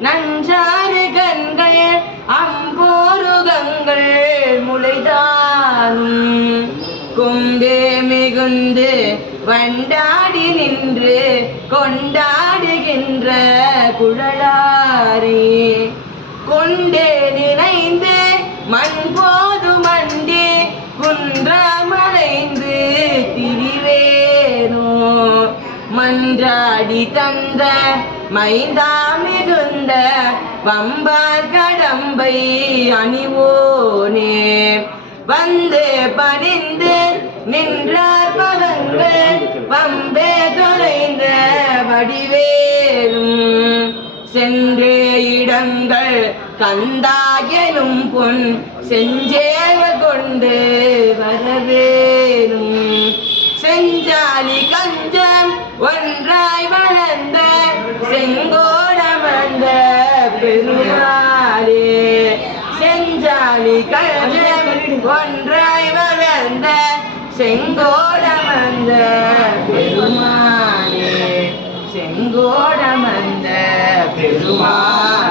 நஞ்சாறு கண்கள் அம்போருகங்கள் முளைதானும் கொம்பே மிகுந்து வண்டாடி நின்று கொண்டாடுகின்ற குழலாரே கொண்டே நினைந்து மண் போது மண்டே குன்றமடைந்து திரிவேனோ மன்றாடி தந்த மைந்தா மிகுந்த வம்பார் கடம்பை அணிவோனே வந்து பணிந்து நின்றார் பதங்கள் வம்பே தொலைந்த வடிவேலும் சென்றே இடங்கள் கந்தாயனும் பொன் செஞ்சேவல் கொண்டு வரவேனும் செஞ்சாலி கஞ்சம் ஒன்றாய் வளர்ந்த செங்கோடமர்ந்த பெருமாளே செஞ்சாலி கஞ்சம் ஒன்றாய் வளர்ந்த செங்கோடமர்ந்த பெருமாளே செங்கோடமர்ந்த பெருமாளே